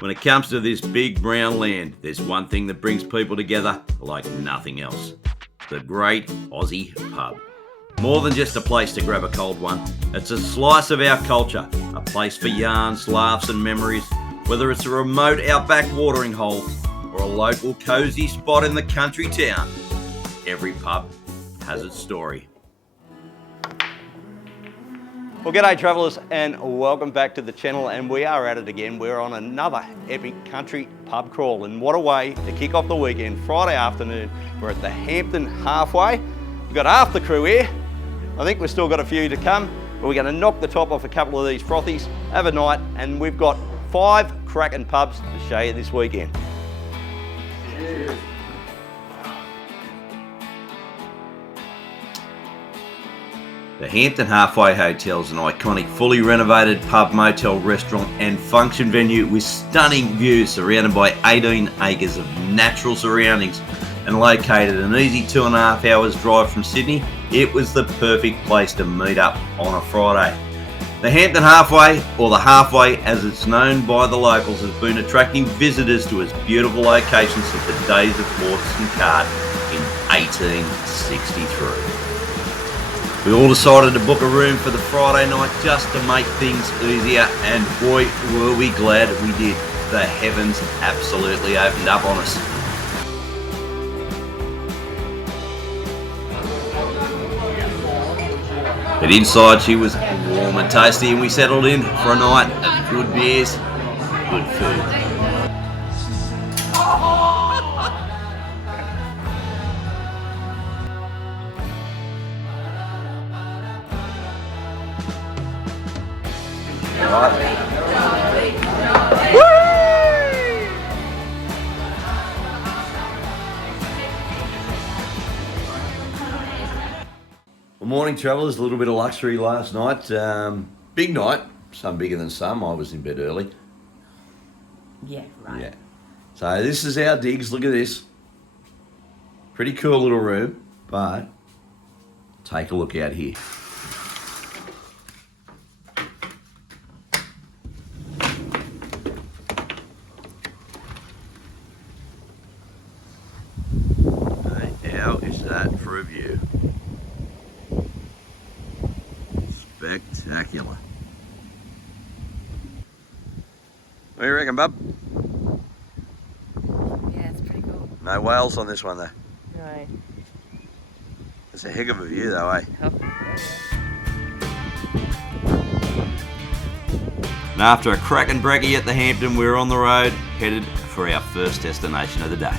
When it comes to this big brown land, there's one thing that brings people together like nothing else. The great Aussie pub. More than just a place to grab a cold one, it's a slice of our culture, a place for yarns, laughs and memories, whether it's a remote outback watering hole or a local cosy spot in the country town. Every pub has its story. Well, g'day travellers and welcome back to the channel, and we are at it again. We're on another epic country pub crawl, and what a way to kick off the weekend. Friday afternoon, we're at the Hampton Halfway. We've got half the crew here. I think we've still got a few to come, but we're going to knock the top off a couple of these frothies, have a night, and we've got 5 cracking pubs to show you this weekend. Cheers. The Hampton Halfway Hotel is an iconic, fully renovated pub, motel, restaurant and function venue with stunning views surrounded by 18 acres of natural surroundings and located an easy 2.5 hours drive from Sydney. It was the perfect place to meet up on a Friday. The Hampton Halfway, or the Halfway as it's known by the locals, has been attracting visitors to its beautiful location since the days of horse and cart in 1863. We all decided to book a room for the Friday night just to make things easier, and boy were we glad we did. The heavens absolutely opened up on us. But inside she was warm and tasty, and we settled in for a night of good beers, good food. Well, morning travellers, a little bit of luxury last night. Big night, some bigger than some. I was in bed early. Yeah, right. Yeah. So this is our digs. Look at this. Pretty cool little room, but take a look out here. How is that for a view? Spectacular. What do you reckon, bub? Yeah, it's pretty cool. No whales on this one though. No. It's a heck of a view though, eh? And after a cracking brekkie at the Hampton, we're on the road, headed for our first destination of the day.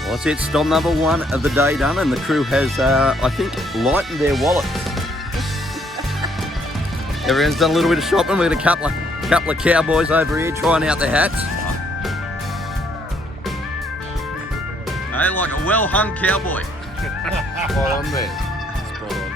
Well, that's it, stop number 1 of the day done, and the crew has, I think, lightened their wallets. Everyone's done a little bit of shopping. We've got a couple of cowboys over here trying out their hats. Hey, like a well-hung cowboy. Spot on, man. Spot on.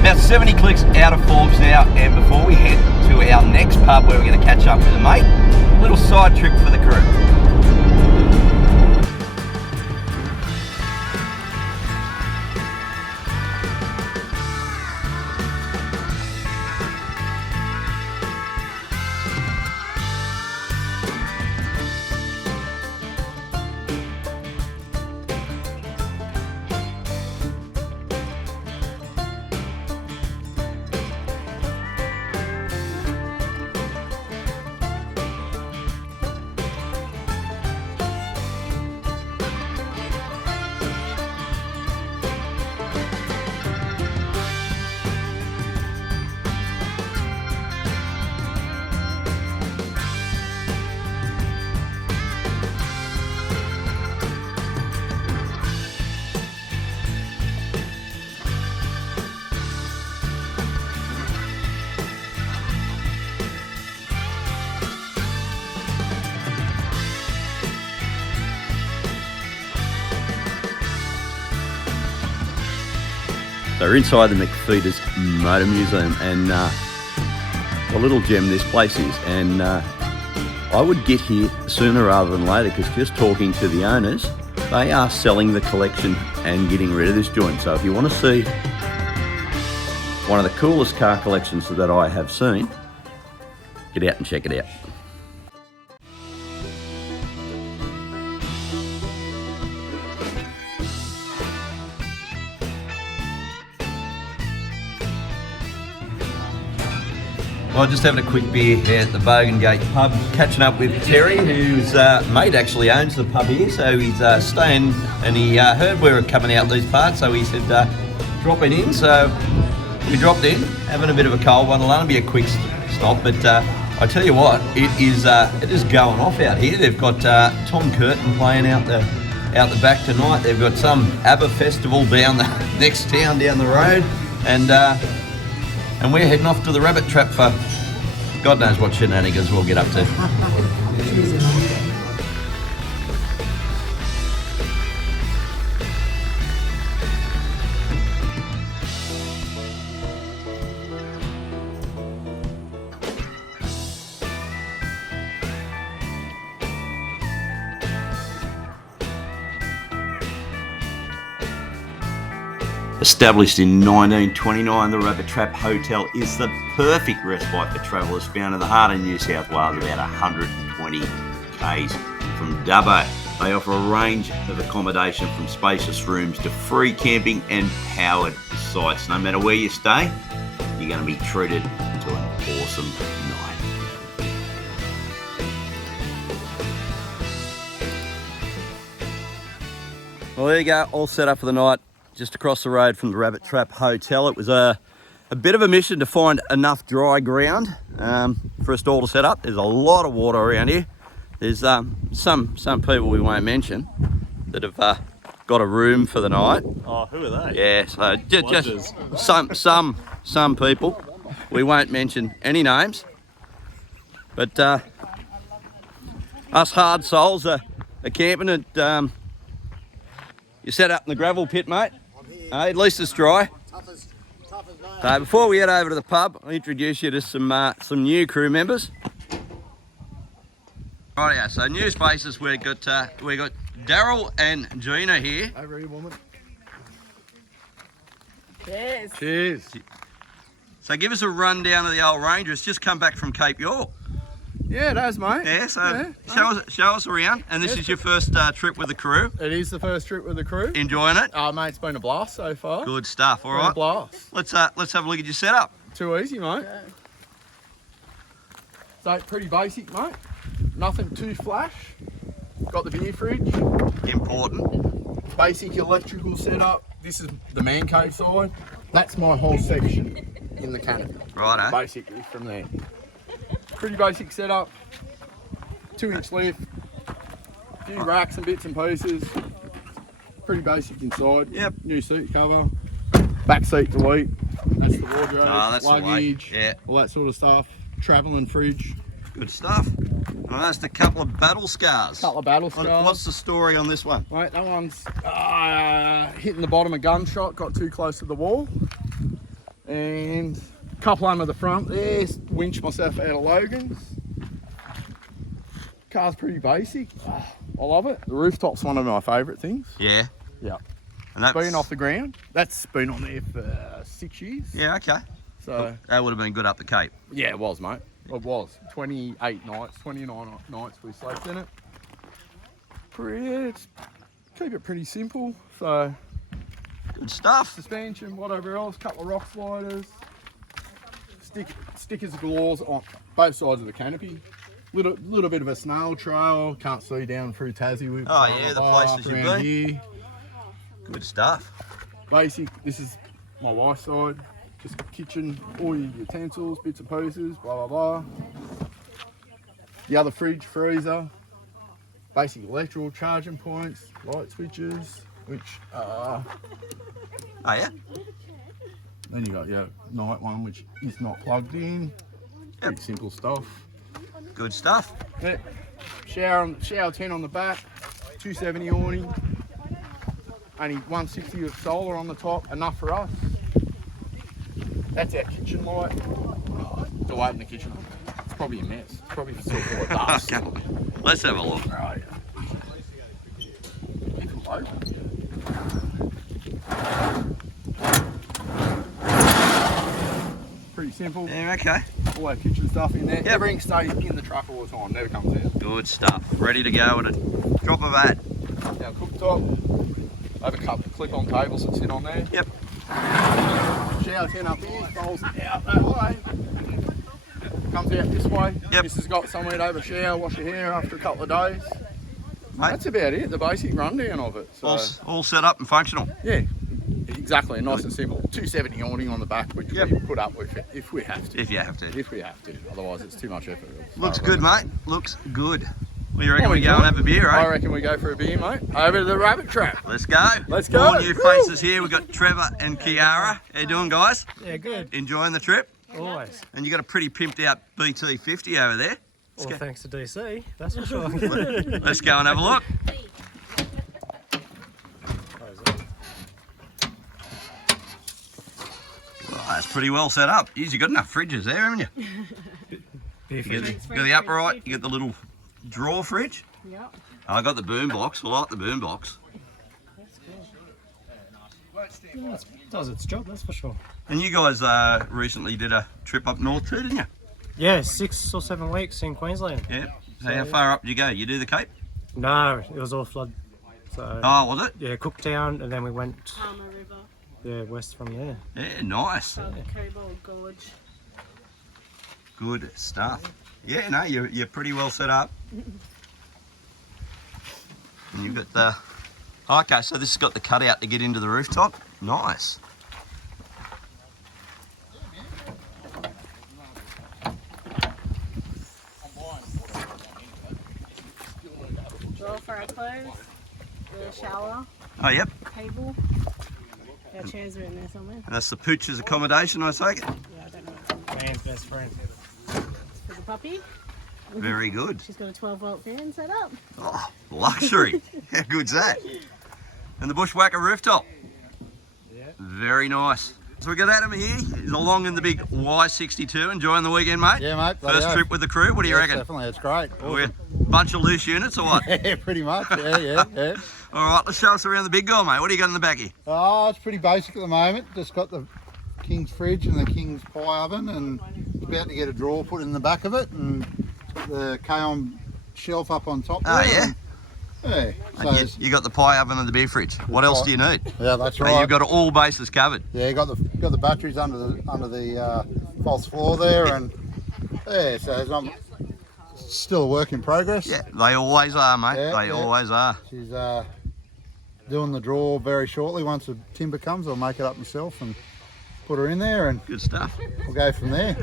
About 70 clicks out of Forbes now, and before we head to our next pub where we're going to catch up with a mate, a little side trip for the crew. So we're inside the McFeeters Motor Museum, and what a little gem this place is. And I would get here sooner rather than later, because just talking to the owners, they are selling the collection and getting rid of this joint. So if you want to see one of the coolest car collections that I have seen, get out and check it out. Well, just having a quick beer here at the Bogan Gate pub, catching up with Terry, whose mate actually owns the pub here, so he's staying, and he heard we were coming out these parts, so he said drop it in. So we dropped in, having a bit of a cold one. It'll only be a quick stop, but I tell you what, it is going off out here. They've got Tom Curtin playing out the back tonight. They've got some ABBA festival down the next town down the road, and we're heading off to the rabbit trap for God knows what shenanigans we'll get up to. Established in 1929, the Rabbit Trap Hotel is the perfect respite for travellers found in the heart of New South Wales, about 120 k's from Dubbo. They offer a range of accommodation from spacious rooms to free camping and powered sites. No matter where you stay, you're going to be treated to an awesome night. Well, there you go, all set up for the night. Just across the road from the Rabbit Trap Hotel. It was a bit of a mission to find enough dry ground for us all to set up. There's a lot of water around here. There's some people we won't mention that have got a room for the night. Oh, who are they? Yeah, so just some people. We won't mention any names, but us hard souls are camping at. You set up in the gravel pit, mate. At least it's dry. So before we head over to the pub, I'll introduce you to some new crew members. Rightio, so new spaces. We got Daryl and Gina here. Over here, woman. Cheers. Cheers. So give us a rundown of the old Ranger. It's just come back from Cape York. Yeah, it has, mate. Yeah, so show us around. And this is your first trip with the crew. It is the first trip with the crew. Enjoying it? Oh, mate, it's been a blast so far. Good stuff. All Been a right. blast. Let's have a look at your setup. Too easy, mate. Yeah. So pretty basic, mate. Nothing too flash. Got the beer fridge. Important. Basic electrical setup. This is the man cave side. That's my whole section in the canopy. Righto. Basically from there. Pretty basic setup. 2-inch lift. A few racks and bits and pieces. Pretty basic inside. Yep. New seat cover. Back seat delete. That's the wardrobe. Oh, that's luggage. The way. Yeah. All that sort of stuff. Travelling fridge. Good stuff. Well, that's a couple of battle scars. Couple of battle scars. What's the story on this one? Mate, that one's hitting the bottom of gunshot, got too close to the wall. And a couple under the front there, winched myself out of Logan's. Car's pretty basic. I love it. The rooftop's one of my favourite things. Yeah. Yeah. And that's Been off the ground. That's been on there for 6 years. Yeah, okay. So That would have been good up the Cape. yeah, it was, mate. It was. 28 nights, 29 nights we slept in it. Keep it pretty simple. So Good stuff. suspension, whatever else, couple of rock sliders, stickers galore on both sides of the canopy. Little bit of a snail trail. Can't see down through Tassie. With Oh yeah, the places you've been. here. Good stuff. Basic. This is my wife's side. Just kitchen, all your utensils, bits and pieces, blah blah blah. The other fridge, freezer. Basic electrical charging points, light switches, which are. Oh yeah? Then you got your night one, which is not plugged in. Pretty simple stuff. Good stuff. Yeah. Shower 10 on the back, 270 awning, only 160 of solar on the top, enough for us. That's our kitchen light. Oh, the light in the kitchen. It's probably a mess. It's probably sort of full of dust. Okay. Let's have a look. Right. Keep it low. Pretty simple. Yeah, okay. All our kitchen stuff in there. Yep. Everything stays in the truck all the time. Never comes out. Good stuff. Ready to go at a drop of a hat. Our cooktop. I have a couple of clip-on tables that sit on there. Yep. Shower tin up here. Bowls out that way. Comes out this way. Yep. This has got somewhere to have a shower, wash your hair after a couple of days. Mate. That's about it. The basic rundown of it. So All set up and functional. yeah. Exactly, nice and simple. 270 awning on the back, which Yep. we put up with if we have to. If you have to. If we have to. Otherwise, it's too much effort. Looks good, mate. Looks good. Well, you reckon Oh, we go and have a beer, I eh? reckon we go for a beer, mate. Over to the rabbit trap. Let's go. Let's go. 4 new faces here. We've got Trevor and Kiara. How you doing, guys? Yeah, good. Enjoying the trip? Always. And you got a pretty pimped out BT50 over there. Well, thanks to DC, that's for sure. Let's go and have a look. Well, that's pretty well set up. Jeez, you got enough fridges there, haven't you? You got the upright, you got the little drawer fridge. Yep. I got the boom box. I like the boom box. Yeah, it does its job, that's for sure. And you guys recently did a trip up north too, didn't you? Yeah, 6 or 7 weeks in Queensland. Yeah. So how far up did you go? You do the Cape? No, it was all flood. So Oh, was it? yeah, Cooktown, and then we went River, west from there. Yeah, nice. Cable Gorge. Good stuff. Yeah, no, you're pretty well set up. And you've got the... Okay, so this has got the cutout to get into the rooftop. Nice. Drawer for our clothes. The shower. Oh, yep. Table. Our chairs are in there somewhere. That's the pooch's accommodation, I take it. Yeah, I don't know. Man's best friend. For the puppy. Very good. She's got a 12-volt fan set up. Oh, luxury. How good's that? And the bushwhacker rooftop. Yeah. Very nice. So we got Adam here. He's along in the big Y62, enjoying the weekend, mate. Yeah, mate. First trip with the crew. What do you reckon? Definitely, it's great. We're a bunch of loose units or what? Yeah, pretty much. Yeah. All right, let's show us around the big guy, mate. What do you got in the back here? Oh, it's pretty basic at the moment. Just got the King's fridge and the King's pie oven, and about to get a drawer put in the back of it, and the K-on shelf up on top. Oh, there, yeah? and, yeah. So And you got the pie oven and the beer fridge. What else do you need? yeah, that's So right. you've got all bases covered. Yeah, got the batteries under the false floor there, and yeah, so it's still a work in progress. Yeah, they always are, mate. Yeah, They yeah. always are. She's doing the drawer very shortly. Once the timber comes, I'll make it up myself and put her in there, and Good stuff. we'll go from there.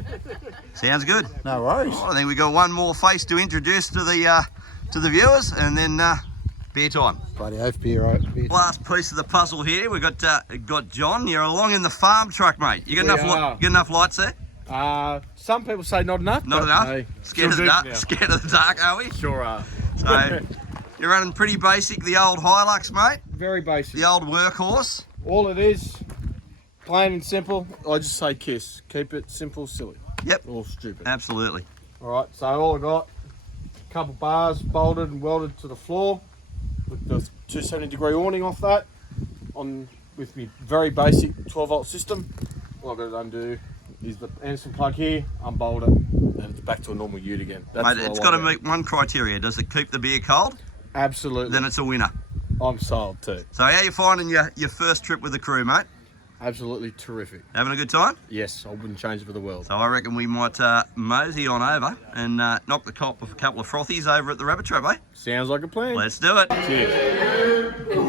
Sounds good. No worries. Well, I think we got one more face to introduce to the viewers, and then beer time. Bloody oath beer, right? Beer. Last piece of the puzzle here. We got John. You're along in the farm truck, mate. You got We are. enough lights there? Some people say not enough. Not but enough. hey, Scared of sure the do dark. now. Scared of the dark, are we? Sure are. So you're running pretty basic, the old Hilux, mate. Very basic. The old workhorse. All it is, plain and simple. I just say kiss. Keep it simple, silly. Yep. Or stupid. Absolutely. All right. So all I got, a couple bars bolted and welded to the floor with the 270-degree awning off that. With me very basic 12-volt system. All I've got to undo is the Anderson plug here, unbolt it, and it's back to a normal ute again. That's Mate, what I it's like got to about it. meet one criteria. Does it keep the beer cold? Absolutely. Then it's a winner. I'm sold too. So how you finding your first trip with the crew, mate? Absolutely terrific. Having a good time? Yes, I wouldn't change it for the world. So I reckon we might mosey on over and knock the top of a couple of frothies over at the rabbit trap, eh? Sounds like a plan. Let's do it. Cheers.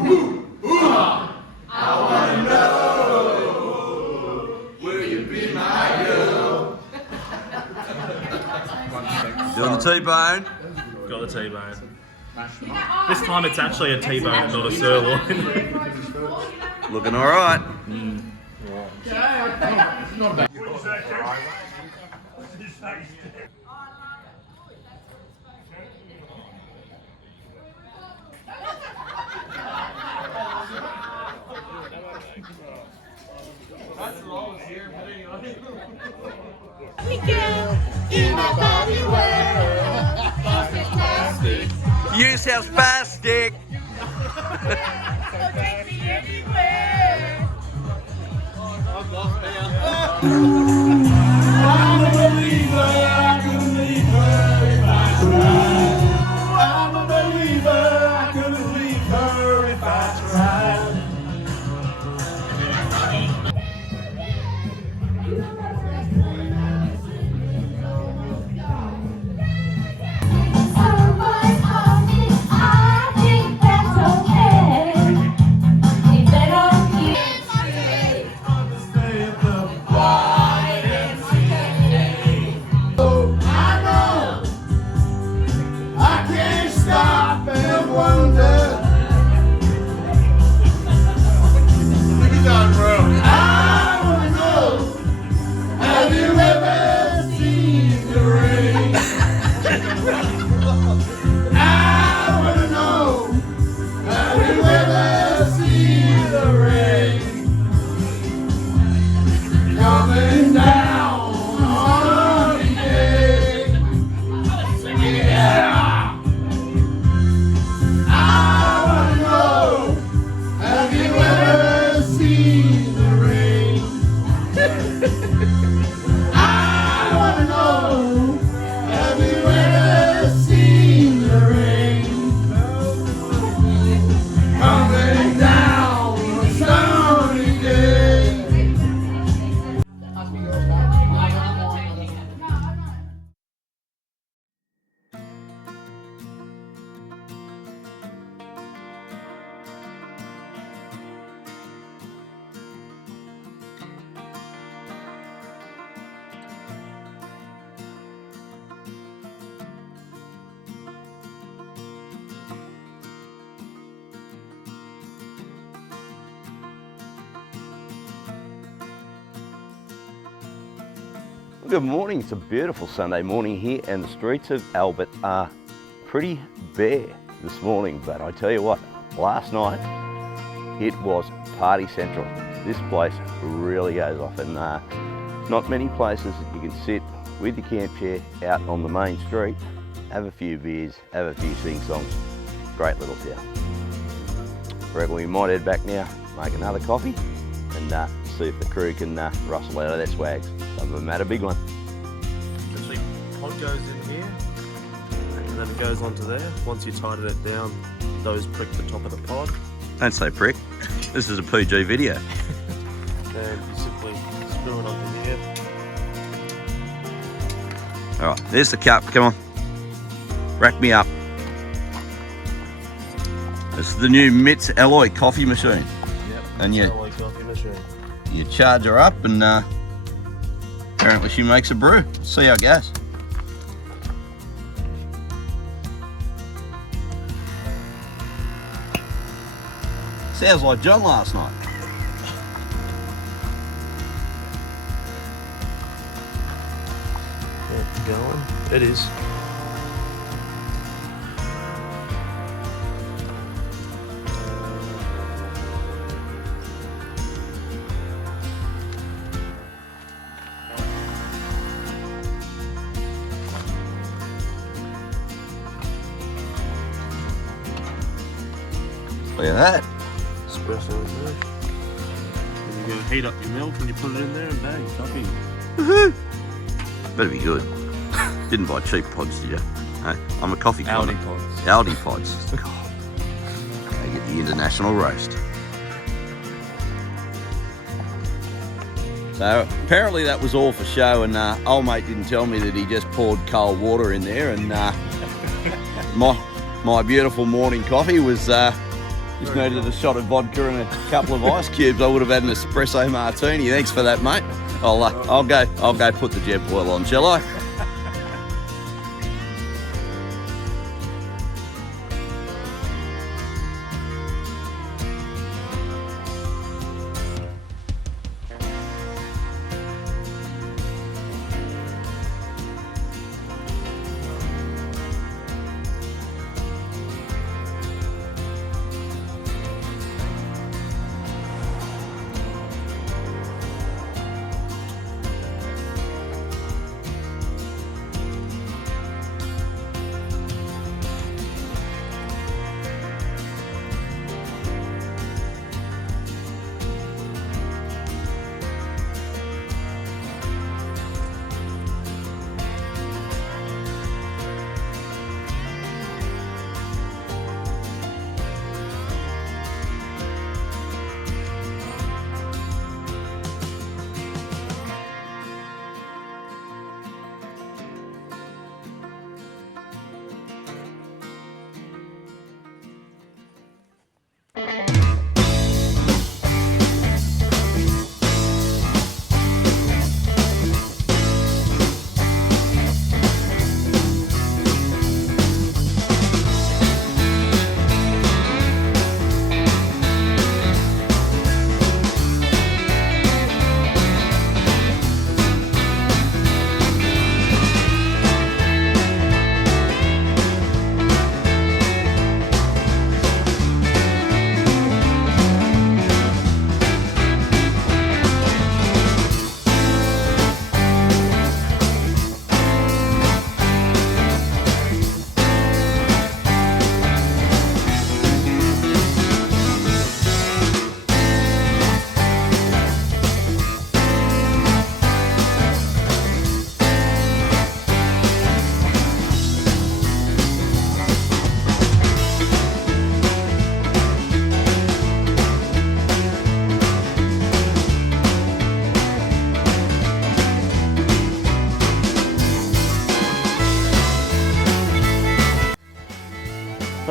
Doing the T-bone. Got the T-bone. This time it's actually a T-bone, not a sirloin. Looking all right. You sound spastic. Good morning, it's a beautiful Sunday morning here and the streets of Albert are pretty bare this morning, but I tell you what, last night it was party central. This place really goes off and not many places that you can sit with your camp chair out on the main street, have a few beers, have a few sing-songs. Great little town. I reckon we might head back now, make another coffee and see if the crew can rustle out of their swags. Some of them had a big one. Actually, pod goes in here, and then it goes onto there. Once you tighten it down, those prick the top of the pod. Don't say prick. This is a PG video. And you simply screw it onto here. All right, there's the cup. Come on, rack me up. This is the new Mitts Alloy coffee machine. Yep. And Coffee machine. you charge her up and apparently she makes a brew. See how it goes. Sounds like John last night. Yeah, going. It is. Look at that. Espresso is there. And you're going to heat up your milk and you put it in there and bang, coffee. Woohoo! Better be good. Didn't buy cheap pods, did you? Hey, I'm a coffee Aldi connoisseur. pods. Aldi pods. God. They get the international roast. So apparently that was all for show, and old mate didn't tell me that he just poured cold water in there, and my beautiful morning coffee was just needed a shot of vodka and a couple of ice cubes. I would have had an espresso martini. Thanks for that, mate. I'll go put the jet boil on, shall I?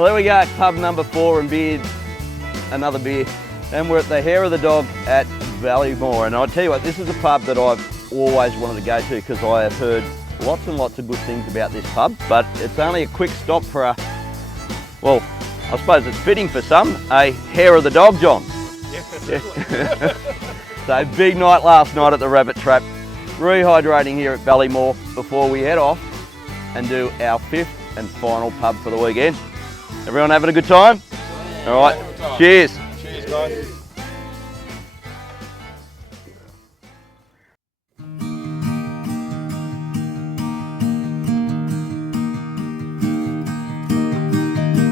Well, there we go, pub number 4 and beer, another beer. And we're at the Hair of the Dog at Ballymore. And I'll tell you what, this is a pub that I've always wanted to go to because I have heard lots and lots of good things about this pub, but it's only a quick stop for a, well, I suppose it's fitting for some, a Hair of the Dog, John. Yeah. So big night last night at the Rabbit Trap. Rehydrating here at Ballymore before we head off and do our 5th and final pub for the weekend. Everyone having a good time? All right, cheers. Cheers, guys.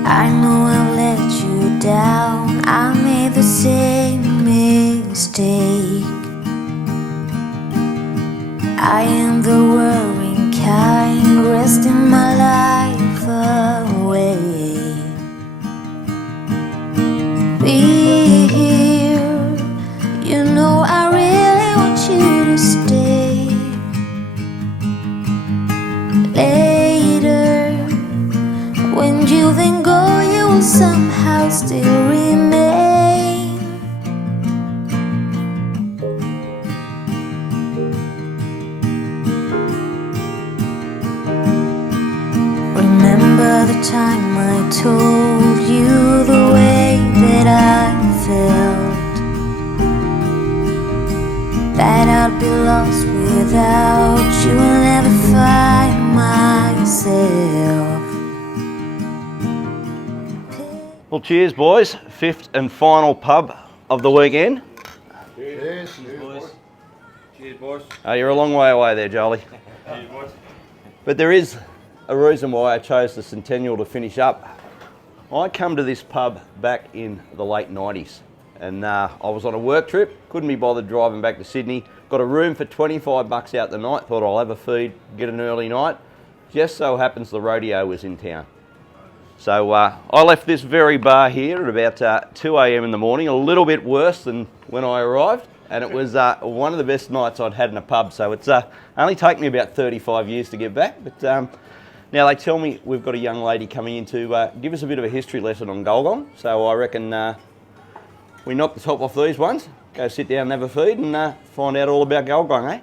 I know I've let you down. I made the same mistake. I am the worrying kind, resting my life away. Be here, you know I really want you to stay. Later, when you then go, you will somehow still remain. Remember the time I told you the way that I felt, that I'd be lost without you and never find myself. Well, cheers, boys. 5th and final pub of the weekend. Cheers. Cheers, boys. Oh, you're a long way away there, Jolie. Cheers, boys. But there is a reason why I chose the Centennial to finish up. I come to this pub back in the late 90s and I was on a work trip, couldn't be bothered driving back to Sydney, got a room for $25 out the night, thought I'll have a feed, get an early night. Just so happens the rodeo was in town. So I left this very bar here at about 2 a.m. in the morning, a little bit worse than when I arrived, and it was one of the best nights I'd had in a pub. So it's only taken me about 35 years to get back, but now they tell me we've got a young lady coming in to give us a bit of a history lesson on Gulgong. So I reckon we knock the top off these ones, go sit down and have a feed and find out all about Gulgong, eh?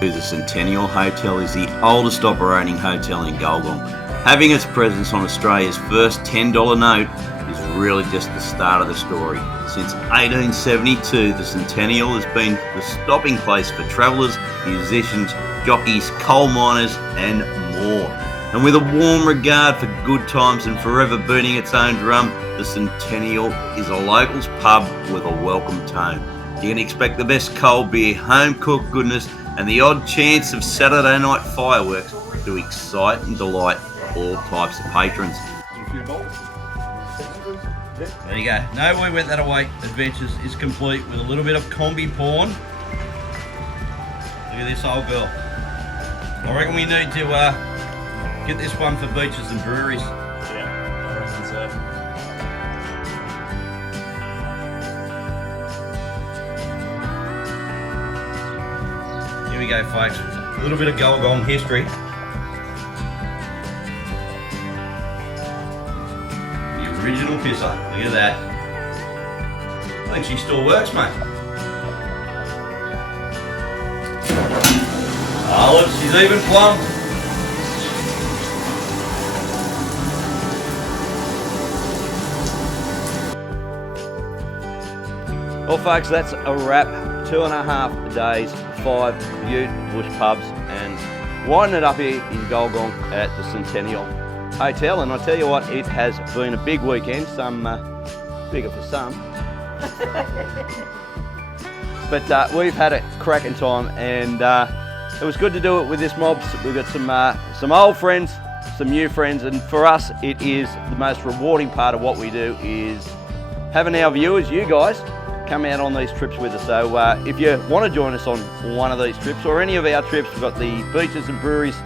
The Centennial Hotel is the oldest operating hotel in Gulgong. Having its presence on Australia's first $10 note is really just the start of the story. Since 1872, the Centennial has been the stopping place for travellers, musicians, jockeys, coal miners and more. And with a warm regard for good times and forever beating its own drum, the Centennial is a locals pub with a welcome tone. You can expect the best cold beer, home-cooked goodness and the odd chance of Saturday night fireworks to excite and delight all types of patrons. There you go. No We Went That Away Adventures is complete with a little bit of combi porn. Look at this old girl. I reckon we need to get this one for beaches and breweries. Yeah, I reckon so. Here we go, folks. A little bit of Gulgong history. The original pisser. Look at that. I think she still works, mate. Oh, look, she's even plumb. Well, folks, that's a wrap. 2.5 days, 5 beautiful bush pubs, and winding it up here in Gulgong at the Centennial Hotel. And I tell you what, it has been a big weekend. Some bigger for some, but we've had a cracking time, and it was good to do it with this mob. We've got some old friends, some new friends, and for us, it is the most rewarding part of what we do is having our viewers, you guys, come out on these trips with us. So if you want to join us on one of these trips or any of our trips, we've got the Beaches and Breweries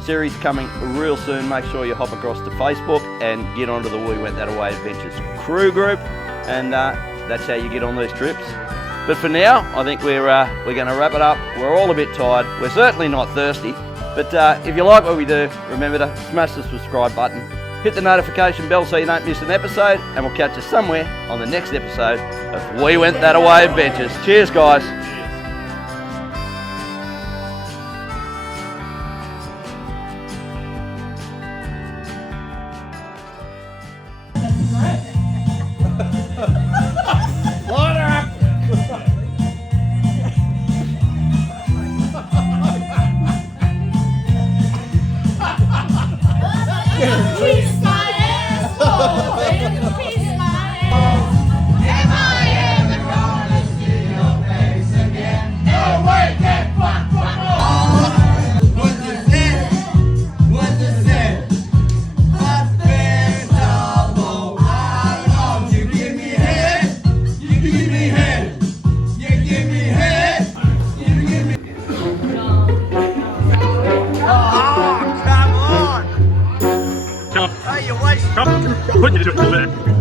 series coming real soon. Make sure you hop across to Facebook and get onto the We Went That Away Adventures crew group, and that's how you get on these trips. But for now, I think we're going to wrap it up. We're all a bit tired. We're certainly not thirsty, But if you like what we do, remember to smash the subscribe button, hit the notification bell so you don't miss an episode, and we'll catch you somewhere on the next episode of We Went That Away Adventures. Cheers, guys. Put your